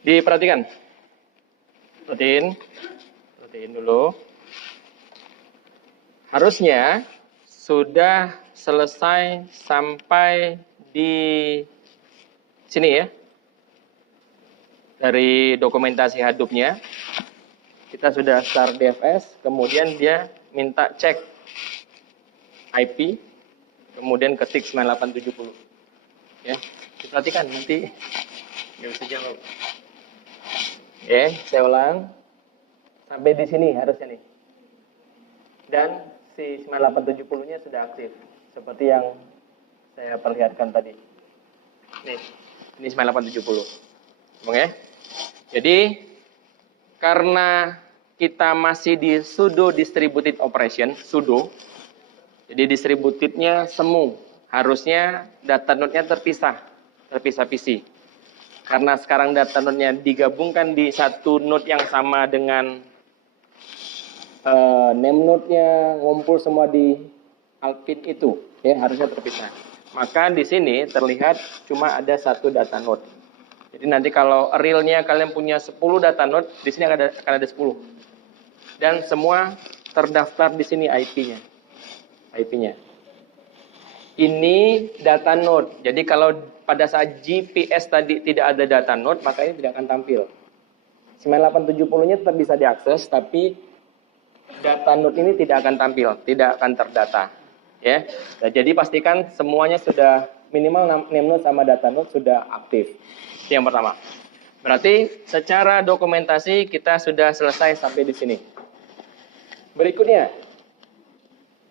Diperhatikan. Perhatiin dulu. Harusnya sudah selesai sampai di sini ya. Dari dokumentasi Hadoop-nya. Kita sudah start DFS, kemudian dia minta cek IP, kemudian ketik 9870. Ya, diperhatikan nanti nggak bisa jawab. Ya, saya ulang. Sampai di sini harusnya nih. Dan si 9870-nya sudah aktif, seperti yang saya perlihatkan tadi. Nih, ini 9870. Oke. Jadi karena kita masih di pseudo distributed operation, pseudo. Jadi distributednya semu. Harusnya data node-nya terpisah PC. Karena sekarang data node-nya digabungkan di satu node yang sama dengan name node-nya ngumpul semua di Alpin itu, ya harusnya terpisah. Maka di sini terlihat cuma ada satu data node. Jadi nanti kalau realnya kalian punya 10 data node, di sini akan ada 10. Dan semua terdaftar di sini IP-nya. Ini data node. Jadi kalau pada saat GPS tadi tidak ada data node, maka ini tidak akan tampil. 9870-nya tetap bisa diakses, tapi data node ini tidak akan tampil, tidak akan terdata. Ya. Nah, jadi pastikan semuanya sudah minimal name node sama data node sudah aktif. Itu yang pertama. Berarti secara dokumentasi kita sudah selesai sampai di sini. Berikutnya,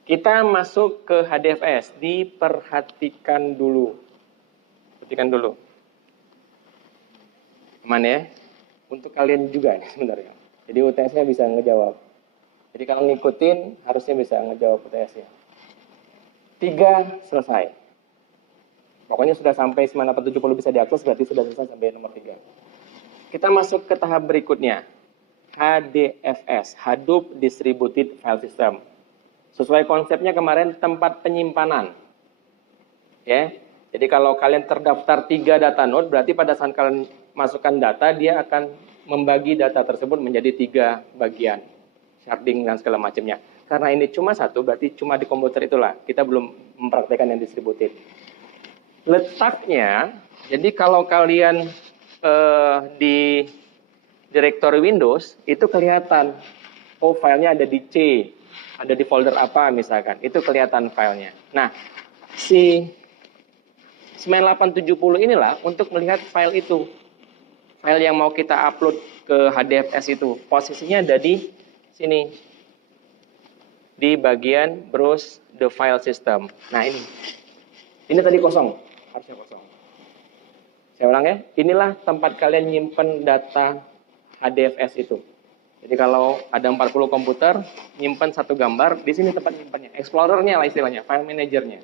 kita masuk ke HDFS. Diperhatikan dulu. Aman ya? Untuk kalian juga nih sebenarnya. Jadi UTS-nya bisa ngejawab. Jadi kalau ngikutin, harusnya bisa ngejawab UTS-nya. 3 selesai. Pokoknya sudah sampai 9870 bisa diakses, berarti sudah selesai sampai nomor 3. Kita masuk ke tahap berikutnya. HDFS, Hadoop Distributed File System. Sesuai konsepnya kemarin, tempat penyimpanan. Ya. Jadi kalau kalian terdaftar 3 data node, berarti pada saat kalian masukkan data, dia akan membagi data tersebut menjadi 3 bagian. Sharding dan segala macamnya. Karena ini cuma satu, berarti cuma di komputer itulah. Kita belum mempraktekkan yang distributed. Letaknya, jadi kalau kalian di directory Windows, itu kelihatan. Oh, filenya ada di C, ada di folder apa misalkan. Itu kelihatan filenya. Nah, si 9870 inilah untuk melihat file itu. File yang mau kita upload ke HDFS itu. Posisinya ada di sini. Di bagian browse the file system. Nah, ini. Ini tadi kosong. Harusnya kosong. Saya ulang ya. Inilah tempat kalian nyimpen data HDFS itu. Jadi kalau ada 40 komputer, nyimpen satu gambar, di sini tempat nyimpannya. Explorer-nya lah istilahnya, file manager-nya.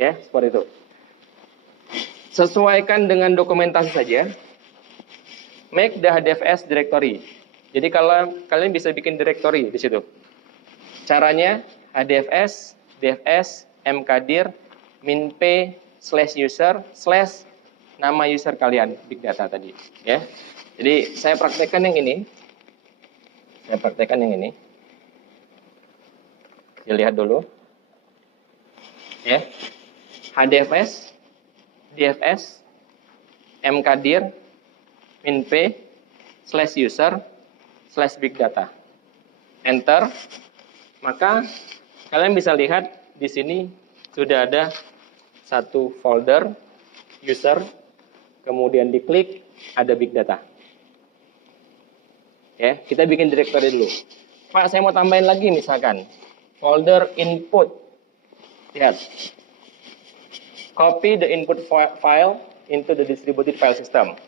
Ya, seperti itu. Sesuaikan dengan dokumentasi saja. Make the HDFS directory. Jadi kalau kalian bisa bikin directory di situ. Caranya HDFS, DFS, mkdir, minp, /user, / nama user kalian, big data tadi. Ya. Jadi saya praktekkan yang ini. Kita lihat dulu. Ya. HDFS, DFS, mkdir, minp, /user, /big data. Enter. Maka kalian bisa lihat di sini sudah ada satu folder user, kemudian diklik ada big data. Ya, kita bikin directory dulu. Pak, saya mau tambahin lagi misalkan folder input. Lihat. Copy the input file into the distributed file system.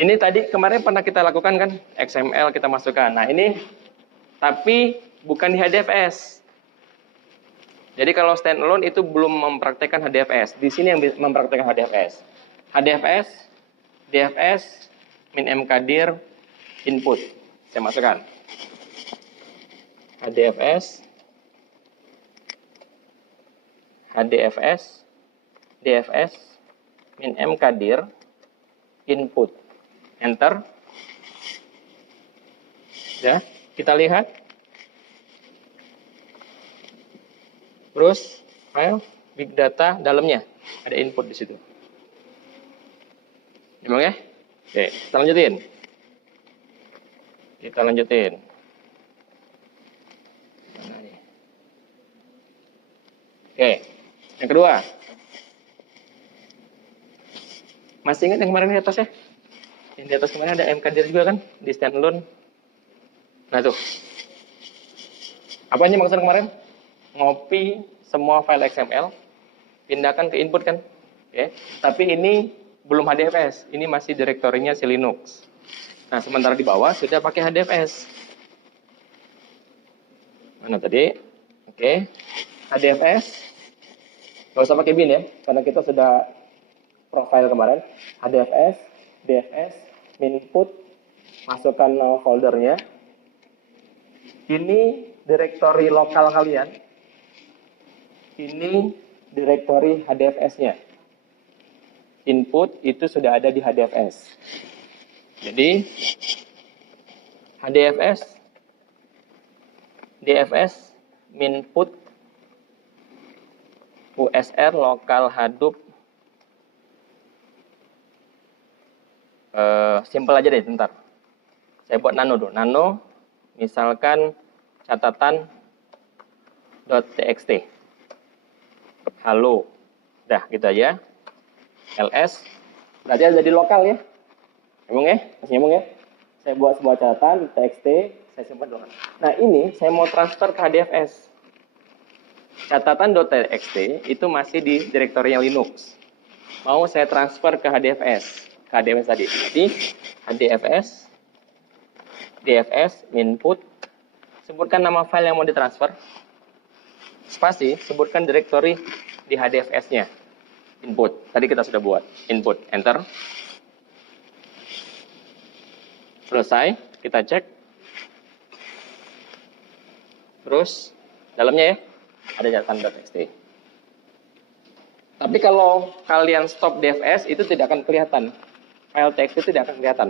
Ini tadi kemarin pernah kita lakukan kan, XML kita masukkan. Nah, ini tapi bukan di HDFS. Jadi kalau standalone itu belum mempraktekkan HDFS. Di sini yang mempraktekkan HDFS. HDFS, DFS, min mkdir, input. Saya masukkan. HDFS, DFS, min mkdir, input. enter. Ya, kita lihat. Terus file big data dalamnya ada input di situ. Gimana ya? Oke, kita lanjutin. Oke, yang kedua. Masih ingat yang kemarin di atas ya? Yang di atas kemarin ada mkdir juga kan? Di standalone. Nah tuh. Apa aja maksudnya kemarin? Ngopi semua file XML, pindahkan ke input kan? Oke. Tapi ini belum HDFS. Ini masih direktorinya si Linux. Nah, sementara di bawah sudah pakai HDFS. Mana tadi? Oke. HDFS. Gak usah pakai bin ya, karena kita sudah profile kemarin. HDFS, DFS, input, masukkan foldernya. Ini direktori lokal kalian. Ini direktori HDFS-nya. Input itu sudah ada di HDFS. Jadi HDFS, DFS, minput, USR, lokal Hadoop. Simple aja deh, bentar. Saya buat nano dulu. Nano, misalkan catatan.txt. Halo. Dah, gitu aja. LS. Berarti ada di lokal ya. Nyambung ya? Masih nyambung ya? Saya buat sebuah catatan, txt, saya simpan dulu. Nah, ini saya mau transfer ke HDFS. Catatan.txt itu masih di direktorinya Linux. Mau saya transfer ke HDFS. Ke HDFS tadi. Jadi, HDFS, DFS, input. Sebutkan nama file yang mau ditransfer. Spasi, sebutkan direktori di HDFS-nya. Input. Tadi kita sudah buat. Input. Enter. Selesai. Kita cek. Terus, dalamnya ya. Ada catatan.txt. Tapi kalau kalian stop DFS, itu tidak akan kelihatan. File txt itu tidak akan kelihatan.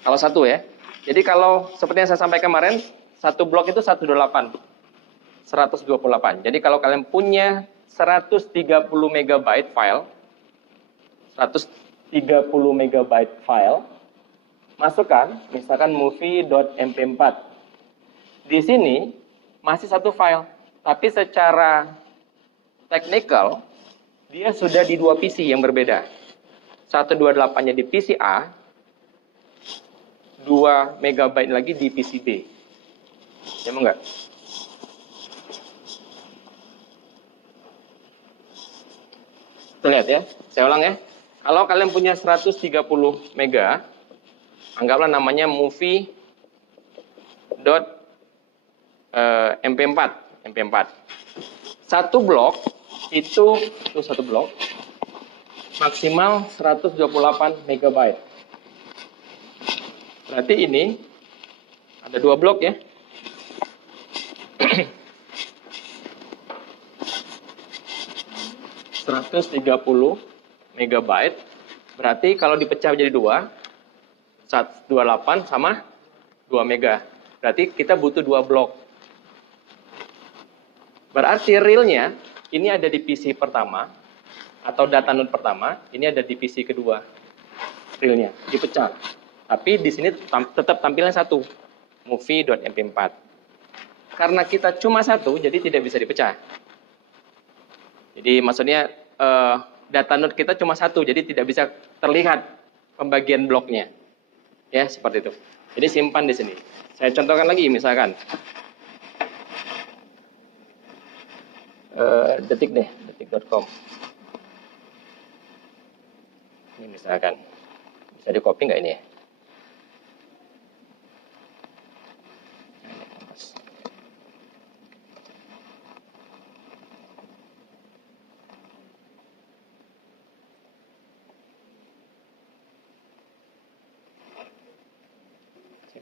Kalau satu ya. Jadi kalau seperti yang saya sampaikan kemarin, satu blok itu 128. Jadi kalau kalian punya 130 MB file, 130 MB file, masukkan, misalkan movie.mp4. Di sini masih satu file, tapi secara technical, dia sudah di dua PC yang berbeda. 128-nya di PC A, 2 MB lagi di PC B. Ya enggak? Tuh lihat ya, saya ulang ya. Kalau kalian punya 130 MB, anggaplah namanya movie.mp4. Satu blok itu satu blok maksimal 128 MB. Berarti ini ada dua blok ya. ...130 MB. Berarti kalau dipecah jadi 128 sama 2 MB. Berarti kita butuh 2 blok. Berarti realnya ini ada di PC pertama atau data node pertama, ini ada di PC kedua. Realnya dipecah. Tapi di sini tetap tampilan satu, movie.mp4. Karena kita cuma satu, jadi tidak bisa dipecah. Jadi maksudnya data node kita cuma satu, jadi tidak bisa terlihat pembagian bloknya. Ya, seperti itu. Jadi simpan di sini. Saya contohkan lagi, misalkan. Detik.com. Ini misalkan. Bisa di copy nggak ini ya?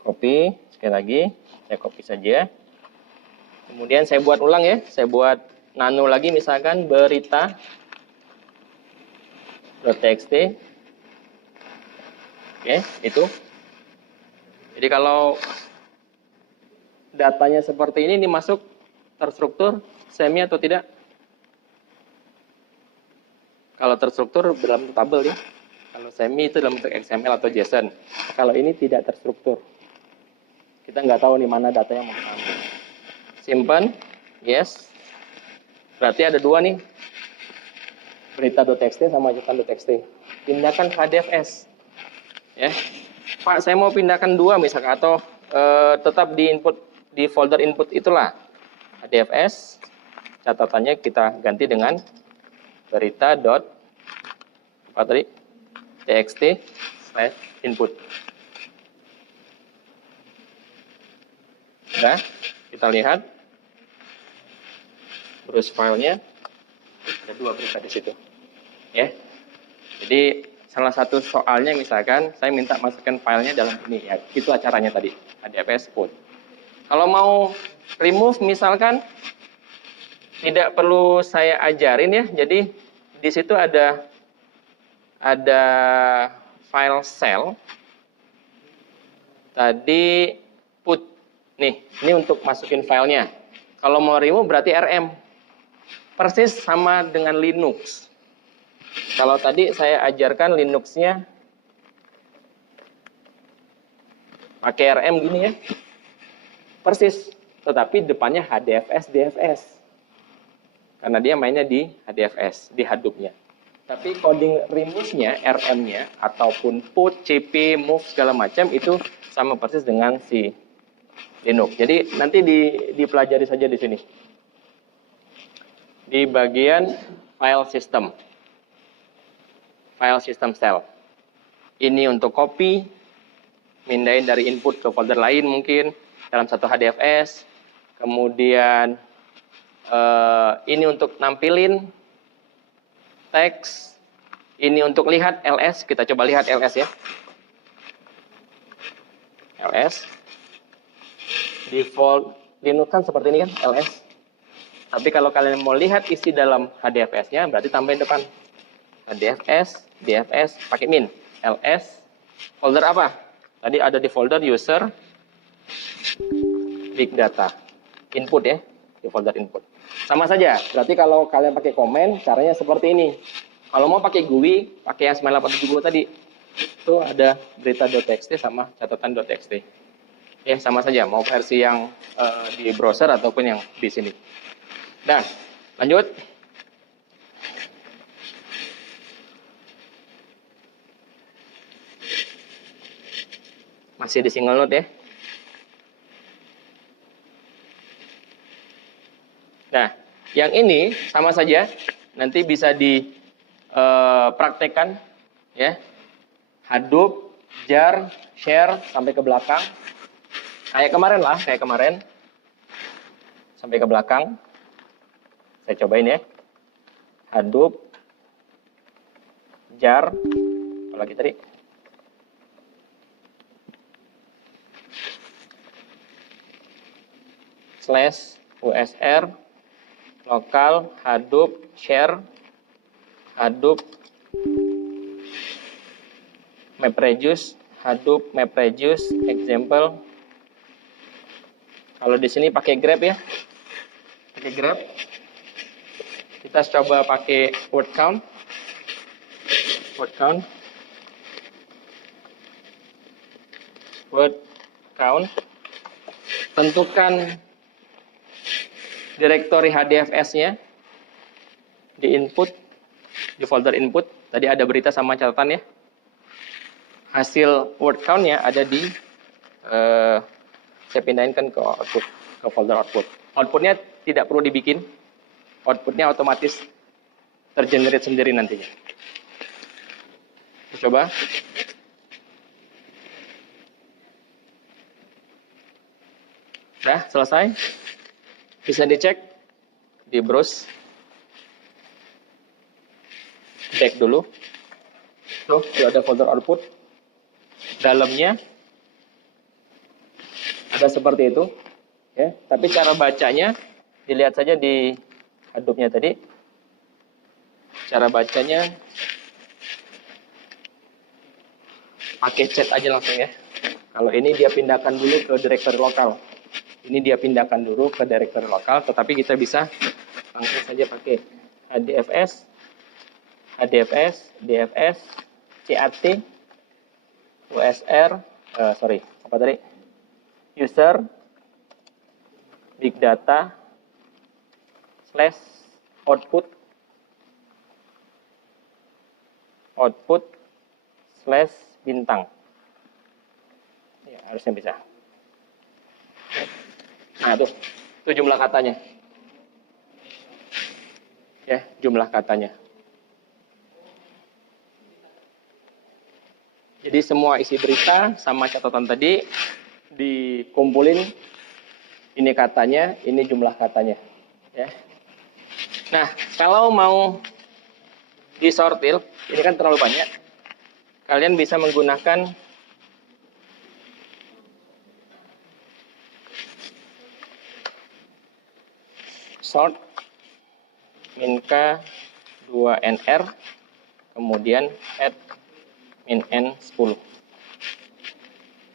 Copy, sekali lagi, saya copy saja. Kemudian saya buat ulang ya, saya buat nano lagi misalkan berita.txt. Oke, itu. Jadi kalau datanya seperti ini masuk terstruktur semi atau tidak? Kalau terstruktur dalam tabel ya. Kalau semi itu dalam bentuk XML atau JSON. Kalau ini tidak terstruktur. Kita nggak tahu nih mana data yang mau kita ambil. Simpan, yes. Berarti ada dua nih. Berita.txt sama catatan.txt. Pindahkan ke HDFS. Ya. Pak, saya mau pindahkan dua misalkan atau tetap di input di folder input itulah. HDFS catatannya kita ganti dengan berita.txt/input. Nah, kita lihat browse filenya, ada dua berita di situ, ya. Jadi salah satu soalnya misalkan saya minta masukkan filenya dalam ini, ya. Itu acaranya tadi, HDFS put. Kalau mau remove misalkan tidak perlu saya ajarin ya. Jadi di situ ada file cell. Tadi put. Nih, ini untuk masukin filenya. Kalau mau remove berarti RM. Persis sama dengan Linux. Kalau tadi saya ajarkan Linuxnya pakai RM gini ya. Persis. Tetapi depannya HDFS, DFS. Karena dia mainnya di HDFS, di Hadoop-nya. Tapi coding remove-nya, RM-nya, ataupun put, cp, move, segala macam, itu sama persis dengan si Linux. Jadi nanti dipelajari saja di sini. Di bagian file system. File system cell. Ini untuk copy, mindahin dari input ke folder lain mungkin, dalam satu HDFS. Kemudian ini untuk nampilin teks. Ini untuk lihat LS. Kita coba lihat LS ya. LS. Default Linux kan seperti ini kan, LS. Tapi kalau kalian mau lihat isi dalam HDFS-nya, berarti tambahin depan. HDFS, DFS, pakai min. LS, folder apa? Tadi ada di folder user, big data. Input ya, di folder input. Sama saja, berarti kalau kalian pakai komen, caranya seperti ini. Kalau mau pakai GUI, pakai yang 9870 tadi. Itu ada berita.txt sama catatan.txt. Ya, sama saja, mau versi yang di browser ataupun yang di sini. Nah, lanjut. Masih di single note ya. Nah, yang ini sama saja, nanti bisa dipraktekkan ya. Hadoop, jar, share sampai ke belakang. Kayak kemarin lah, kayak kemarin. Sampai ke belakang. Saya cobain ya. Hadoop, jar, apa lagi tadi? /usr, lokal, Hadoop, share, Hadoop, MapReduce, Hadoop, MapReduce, example. Kalau di sini pakai grep ya. Pakai grep. Kita coba pakai word count. Word count. Word count. Tentukan direktori HDFS-nya di input, di folder input. Tadi ada berita sama catatan ya. Hasil word count-nya ada di saya pindahin kan ke output, ke folder output. Outputnya tidak perlu dibikin. Outputnya otomatis tergenerate sendiri nantinya. Kita coba. Nah, selesai. Bisa dicek di browse. Cek dulu. Tuh, ada folder output. Dalamnya ada seperti itu. Ya, tapi cara bacanya dilihat saja di Hadoop-nya tadi. Cara bacanya pakai chat aja langsung ya. Kalau ini dia pindahkan dulu ke directory lokal. Ini dia pindahkan dulu ke directory lokal, tetapi kita bisa langsung saja pakai HDFS, DFS, CAT, USR, user, big data, slash output, slash bintang. Ya, harusnya bisa. Nah, itu jumlah katanya. Ya, jumlah katanya. Jadi semua isi berita sama catatan tadi dikumpulin, ini katanya, ini jumlah katanya. Ya. Nah, kalau mau disortir, ini kan terlalu banyak. Kalian bisa menggunakan sort min-k 2nr, kemudian add min-n 10.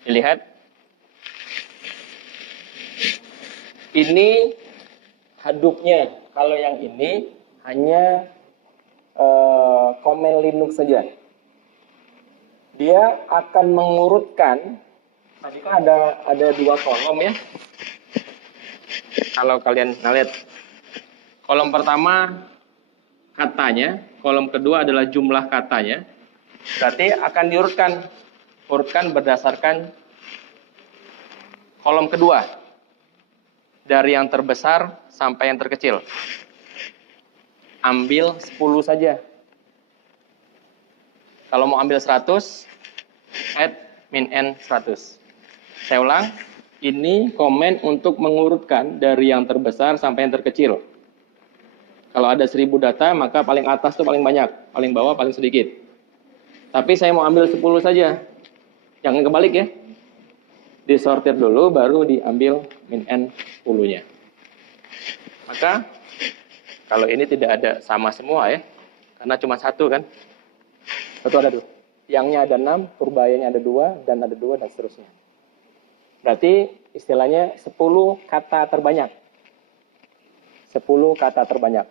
Dilihat. Ini Hadoop-nya. Kalau yang ini hanya command Linux saja. Dia akan mengurutkan, tadi kan ada 2 kolom ya. Kalau kalian lihat, kolom pertama katanya, kolom kedua adalah jumlah katanya. Berarti akan urutkan berdasarkan kolom kedua, dari yang terbesar sampai yang terkecil. Ambil 10 saja. Kalau mau ambil 100, add min-n 100. Saya ulang, ini komen untuk mengurutkan dari yang terbesar sampai yang terkecil. Kalau ada 1000 data, maka paling atas itu paling banyak, paling bawah paling sedikit. Tapi saya mau ambil 10 saja. Jangan kebalik ya. Disortir dulu, baru diambil min-n 10-nya. Maka, kalau ini tidak ada sama semua ya. Karena cuma satu kan. Satu ada 2. Yangnya ada 6, purbayanya ada 2, dan ada 2, dan seterusnya. Berarti istilahnya 10 kata terbanyak. 10 kata terbanyak.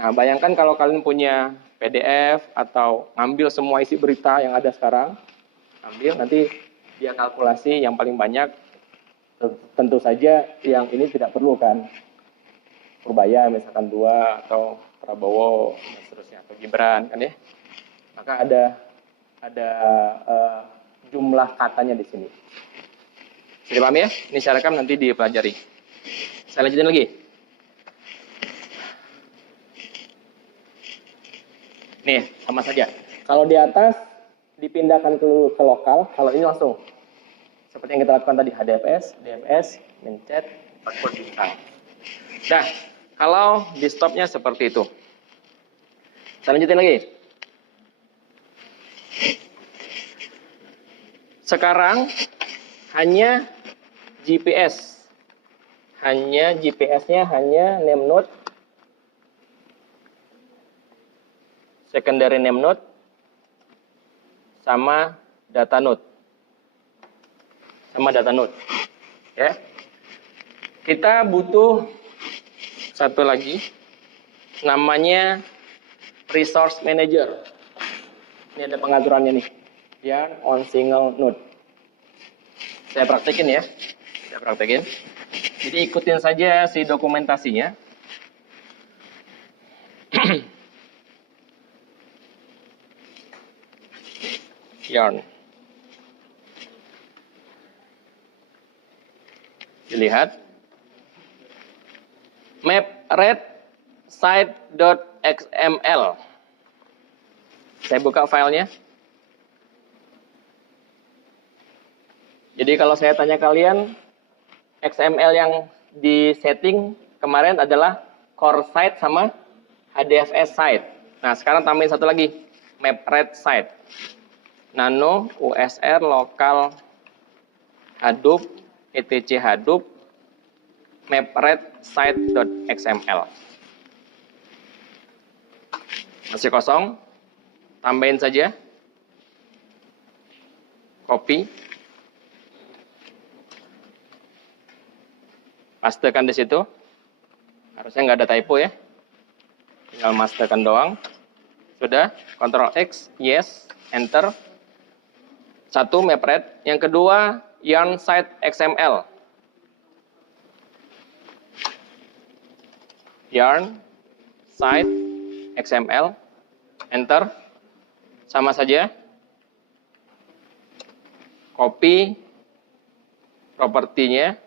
Nah, bayangkan kalau kalian punya PDF atau ngambil semua isi berita yang ada sekarang. Ambil, nanti dia kalkulasi yang paling banyak. Tentu saja yang ini tidak perlu kan. Purbaya misalkan 2, atau Prabowo, dan seterusnya. Atau Gibran kan ya. Maka ada jumlah katanya di sini. Sudah paham ya? Ini saya rekam nanti dipelajari. Saya lanjutin lagi. Nih, sama saja. Kalau di atas dipindahkan ke lokal, kalau ini langsung. Seperti yang kita lakukan tadi, HDFS, DFS, min-chat, output bintang. Nah, kalau di stopnya seperti itu. Saya lanjutin lagi. Sekarang hanya GPS. Hanya GPS-nya hanya name node, secondary name node, sama data node. Ya. Kita butuh satu lagi, namanya resource manager. Ini ada pengaturannya nih, yang on single node. Saya praktekin ya, Jadi ikutin saja si dokumentasinya. Yarn. Dilihat. Map red site.xml. Saya buka filenya. Jadi kalau saya tanya kalian, XML yang di setting kemarin adalah core site sama HDFS site. Nah, sekarang tambahin satu lagi, map red site. Nano, USR, lokal, Hadoop, etc Hadoop, map red site.xml. Masih kosong, tambahin saja copy, pastekan di situ. Harusnya nggak ada typo ya. Tinggal pastekan doang. Sudah, Ctrl X, yes, enter. Satu, MapRed. Yang kedua, yarn site XML. Yarn site XML, enter. Sama saja. Copy propertinya,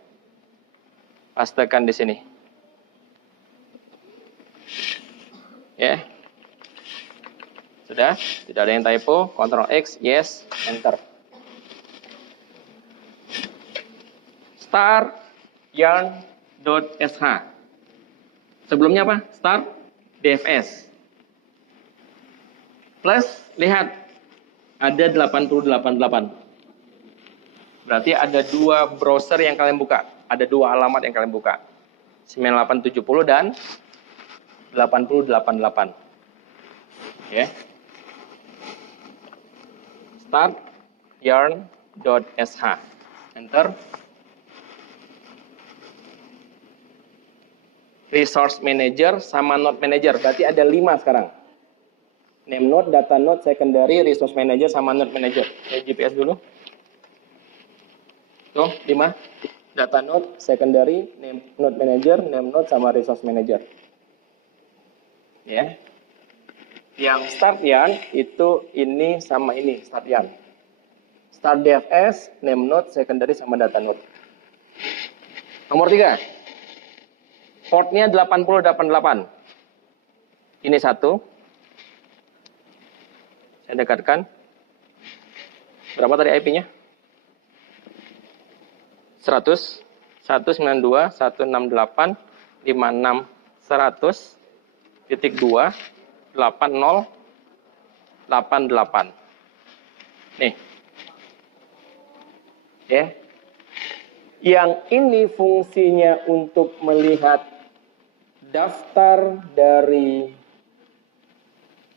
pastekan di sini. Ya. Sudah, tidak ada yang typo. Ctrl X, yes, enter. Start yarn.sh. Sebelumnya apa? Start DFS. Plus, lihat, ada 8088. Berarti ada dua browser yang kalian buka. Ada dua alamat yang kalian buka. 9870 dan 8088. Ya. Start yarn.sh. Enter. Resource Manager sama Node Manager. Berarti ada 5 sekarang. Name node, data node, secondary, resource manager, sama node manager. Saya GPS dulu. Tuh, 5. Data node, secondary, node manager, name node, sama resource manager. Ya. Yang start yarn itu ini sama ini, start yarn. Start DFS, name node, secondary, sama data node. Nomor 3. Portnya 8088. Ini satu. Saya dekatkan. Berapa tadi IP-nya? 100, 192, 168, 56, 100, titik 2, 80, 88. Nih. Ya. Yang ini fungsinya untuk melihat daftar dari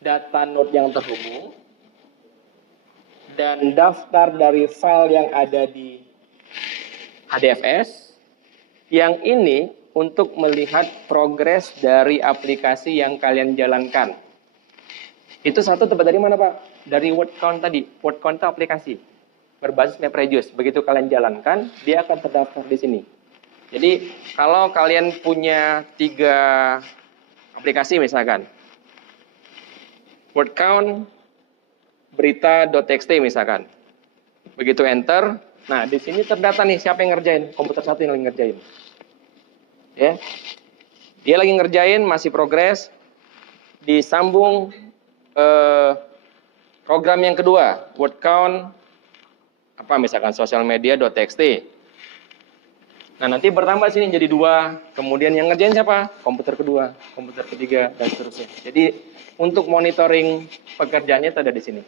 data node yang terhubung dan daftar dari file yang ada di HDFS. Yang ini untuk melihat progres dari aplikasi yang kalian jalankan. Itu satu dapat dari mana, Pak? Dari word count tadi. Word count itu aplikasi berbasis MapReduce. Begitu kalian jalankan, dia akan terdaftar di sini. Jadi kalau kalian punya 3 aplikasi misalkan, word count, berita.txt misalkan. Begitu enter, nah di sini terdata nih siapa yang ngerjain, komputer satu yang lagi ngerjain. Ya. Dia lagi ngerjain, masih progres, disambung program yang kedua, word count, apa misalkan social media.txt. Nah nanti bertambah sini jadi 2, kemudian yang ngerjain siapa? Komputer kedua, komputer ketiga, dan seterusnya. Jadi untuk monitoring pekerjaannya itu ada di sini.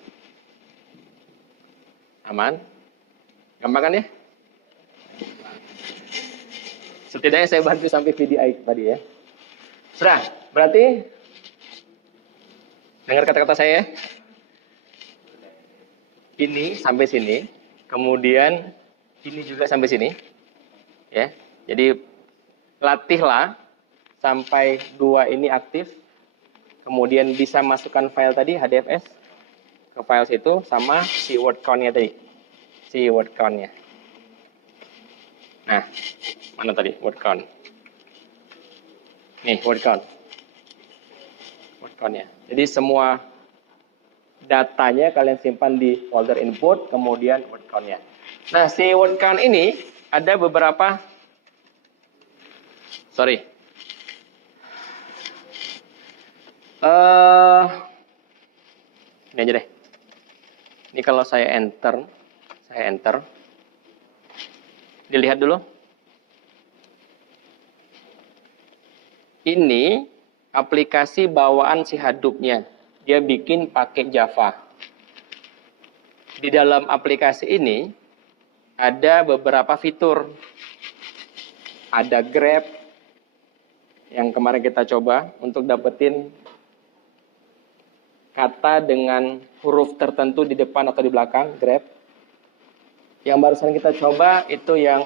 Aman? Gampang kan ya? Setidaknya saya bantu sampai VDI tadi ya. Sudah, berarti dengar kata-kata saya. Ini sampai sini, kemudian ini juga sampai sini. Ya, jadi latihlah sampai 2 ini aktif, kemudian bisa masukkan file tadi HDFS ke file situ sama si word count-nya tadi, si word count-nya. Nah, mana tadi word count? Nih word count, word count-nya. Jadi semua datanya kalian simpan di folder input, kemudian word count-nya. Nah, si word count ini ada beberapa, ini aja deh. Ini kalau saya enter, dilihat dulu. Ini aplikasi bawaan si Hadoop-nya. Dia bikin pakai Java. Di dalam aplikasi ini ada beberapa fitur. Ada Grab yang kemarin kita coba untuk dapetin kata dengan huruf tertentu di depan atau di belakang, Grab. Yang barusan kita coba itu yang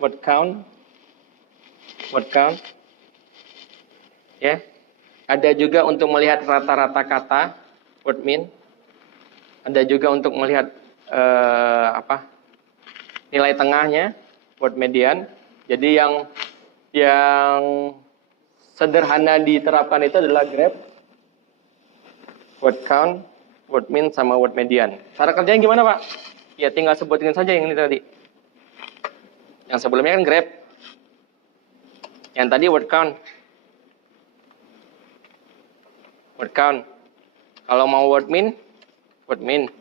word count. Ya. Ada juga untuk melihat rata-rata kata, word mean. Ada juga untuk melihat nilai tengahnya, word median. Jadi yang sederhana diterapkan itu adalah grab, word count, word mean, sama word median. Cara kerjanya gimana, Pak? Ya tinggal sebutin saja yang ini tadi. Yang sebelumnya kan grab. Yang tadi word count. Word count. Kalau mau word mean, word mean.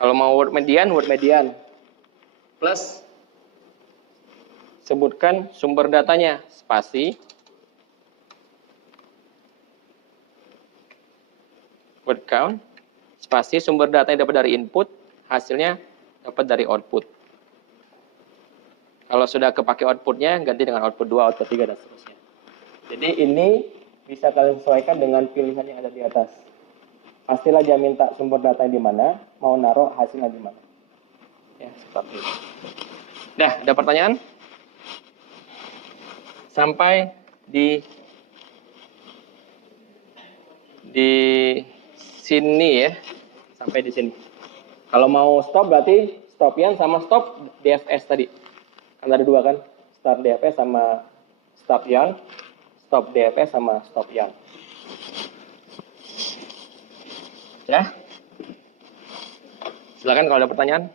Kalau mau word median, word median. Plus sebutkan sumber datanya, spasi, word count, spasi, sumber data yang dapat dari input, hasilnya dapat dari output. Kalau sudah kepake outputnya, ganti dengan output 2, output 3, dan seterusnya. Jadi ini bisa kalian sesuaikan dengan pilihan yang ada di atas. Pastilah dia minta sumber data di mana, mau naruh hasilnya di mana. Ya, seperti itu. Dah, ada pertanyaan? Sampai di sini ya. Sampai di sini. Kalau mau stop berarti stop yang sama stop DFS tadi. Kan ada dua kan? Start DFS sama stop yang. Stop DFS sama stop yang. Ya. Silakan kalau ada pertanyaan.